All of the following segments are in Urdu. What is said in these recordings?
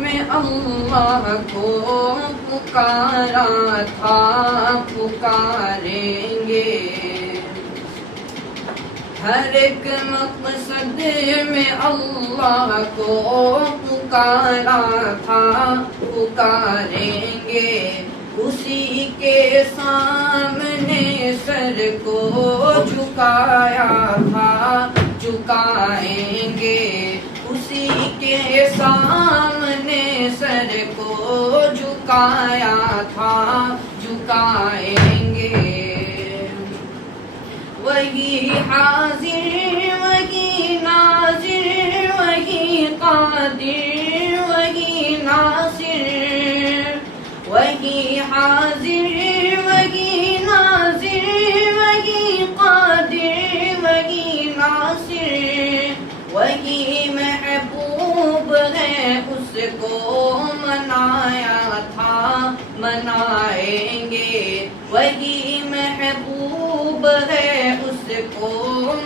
میں اللہ کو پکارا تھا، پکاریں گے۔ ہر ایک مقصد میں اللہ کو پکارا تھا، پکاریں گے۔ اسی کے سامنے سر کو جھکایا تھا، جھکائیں گے۔ اسی کے سامنے سر کو جھکایا تھا، جھکائیں گے۔ وہی حاضر، وہی ناظر، وہی قادر، وہی ناصر۔ وہی حاضر، وہی ناظر، وہی قادر، وہی ناصر۔ وہی محبوب ہے، اس کو منایا تھا، منائیں گے۔ وہی محبوب ہے، اس کو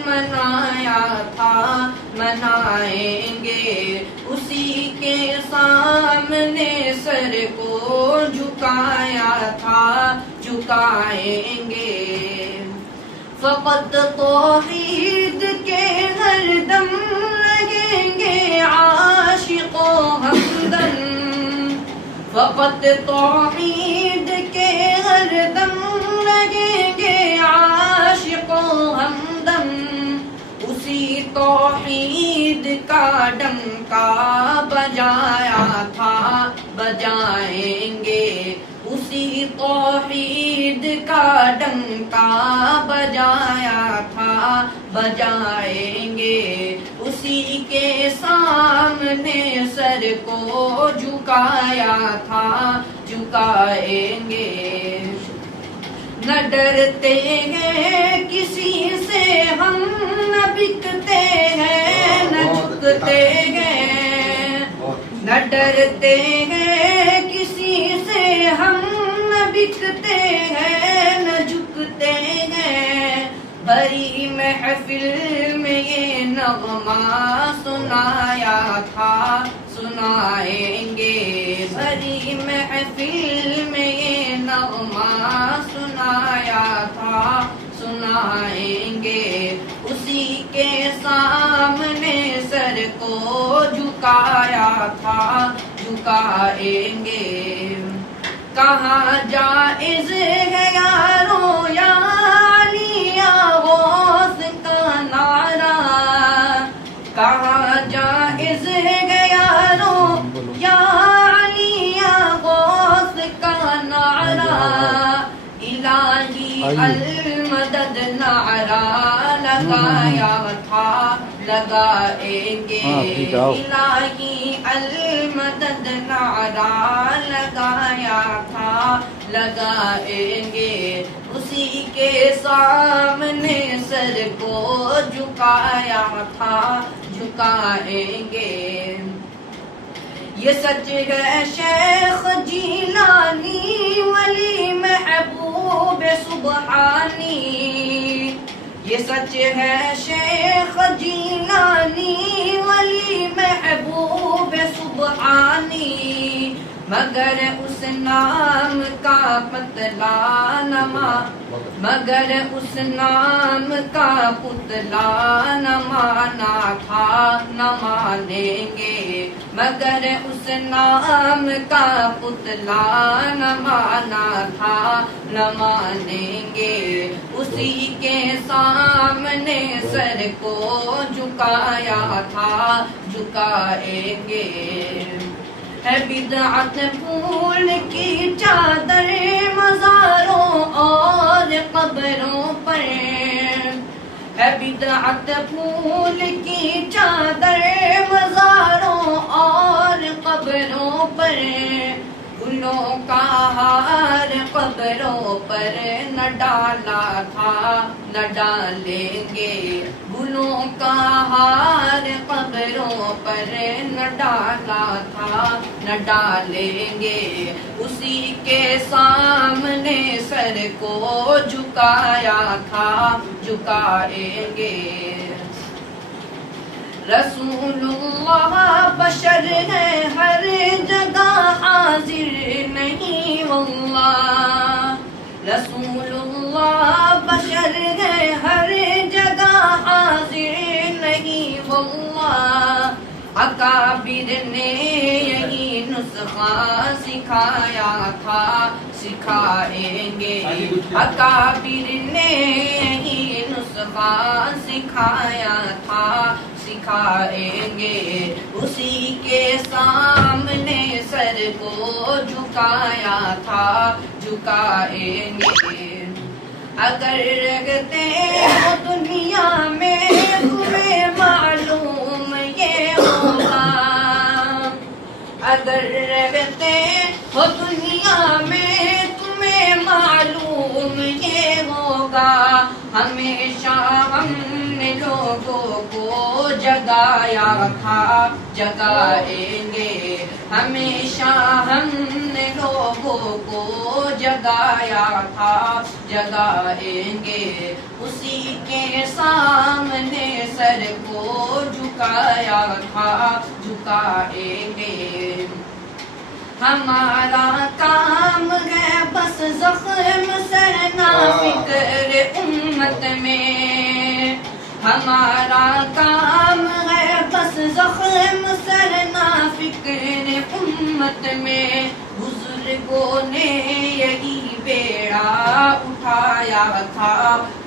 منایا تھا، منائیں گے۔ اسی کے سامنے سر کو جھکایا تھا، جھکائیں گے۔ فقط توحید کے ہر دم لگیں گے عاشق و ہمدم۔ فقط توحید کے ہر دم لگیں گے عاشق و ہمدم۔ اسی توحید کا ڈنکا بجایا تھا، بجائیں گے۔ اسی توحید کا ڈنکا بجایا تھا، بجائیں گے۔ اسی کے سامنے سر کو جھکایا تھا، جھکائیں گے۔ نہ ڈرتے ہیں کسی سے ہم، نہ بکتے ہیں، نہ جھکتے ہیں۔ نہ ڈرتے ہیں کسی سے ہم، نہ بکتے ہیں، نہ جھکتے ہیں۔ بھری محفل میں یہ نغمہ سنایا تھا، سنائیں گے۔ بھری محفل میں یہ نغمہ سنایا تھا، سنائیں گے۔ اسی کے سامنے سر کو جھکایا تھا، جھکائیں گے۔ کہاں جائز ہے یارو یا علی یا غوث کا نعرہ؟ کہاں جائز ہے یارو یا علی یا غوث کا نعرہ؟ الہی المدد نعرہ لگایا تھا، لگائیں گے۔ الہی المدد نعرہ لگایا تھا، لگائیں گے۔ اسی کے سامنے سر کو جھکایا تھا، جھکائیں گے۔ یہ سچ ہے شیخ جیلانی ولی محبوب سبحانی۔ یہ سچ ہے شیخ جیلانی ولی محبوب سبحانی۔ مگر اس نام کا پتلا مگر اس نام کا پتلا نہ مانا تھا، نہ مانیں گے۔ مگر اس نام کا پتلا نہ مانا تھا، نہ مانیں گے۔ اسی کے سامنے سر کو جھکایا تھا، جھکائیں گے۔ ہے بدعت پھول کی چادر مزاروں اور قبروں پر، ہے بدعت پھول کی چادر مزاروں اور قبروں پر۔ گلوں کا ہار قبروں پر نہ ڈالا تھا، نہ ڈالیں گے۔ گلوں کا ہار قبروں پر نہ ڈالا تھا، نہ ڈالیں گے۔ اسی کے سامنے سر کو جھکایا تھا، جھکائیں گے۔ رسول اللہ بشر ہے ہر نسخہ سکھایا تھا سکھائیں گے اکابر نے یہی نسخہ سکھایا تھا سکھائیں گے اسی کے سامنے سر کو جھکایا تھا جھکائیں گے اگر رہتے ہو دنیا میں تمہیں معلوم یہ ہوگا اگر رہتے ہو دنیا میں تمہیں معلوم یہ ہوگا ہمیشہ ہم نے لوگوں کو جگایا تھا جگائیں گے ہمیشہ ہم نے لوگوں کو جگایا تھا جگائیں گے اسی کے سامنے سر کو جھکایا تھا جھکائیں گے ہمارا کام ہے بس زخم سہنا فکر امت میں ہمارا کام ہے بس زخم سہنا فکر امت میں بزرگوں نے یہی بیڑا اٹھایا تھا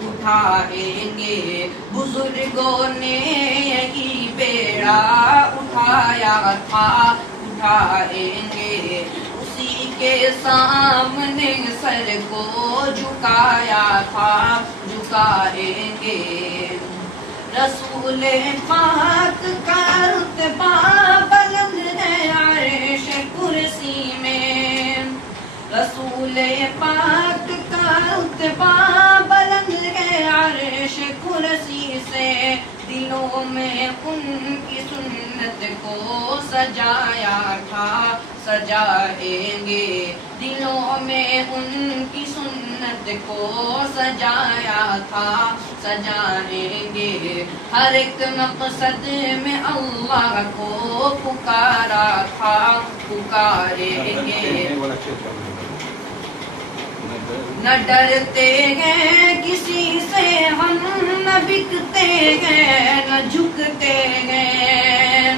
اٹھائیں گے بزرگوں نے یہی بیڑا اٹھایا تھا اٹھائیں گے اسی کے سامنے سر کو جھکایا تھا جھکائیں گے رسول پاک کا رتبہ بلند ہے عرش کرسی میں رسول پاک کا رتبہ بلند ہے عرش کرسی سے دلوں میں ان کی سنت کو سجایا تھا سجائیں گے دلوں میں ان کی سنت کو سجایا تھا سجائیں گے ہر ایک مقصد میں اللہ کو پکارا تھا پکاریں گے نہ ڈرتے ہیں کسی سے ہم نہ بکتے ہیں نہ جھکتے ہیں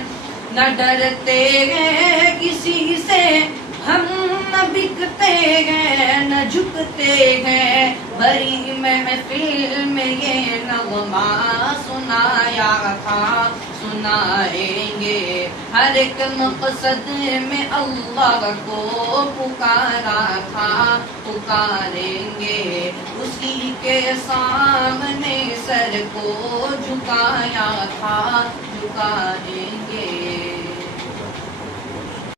نہ ڈرتے ہیں کسی سے ہم نہ بکتے ہیں نہ جھکتے ہیں بڑی محفل میں یہ نغمہ سنایا تھا سنائیں گے ہر ایک مقصد میں اللہ کو پکارا تھا پکاریں گے اسی کے سامنے سر کو جھکایا تھا جھکائیں گے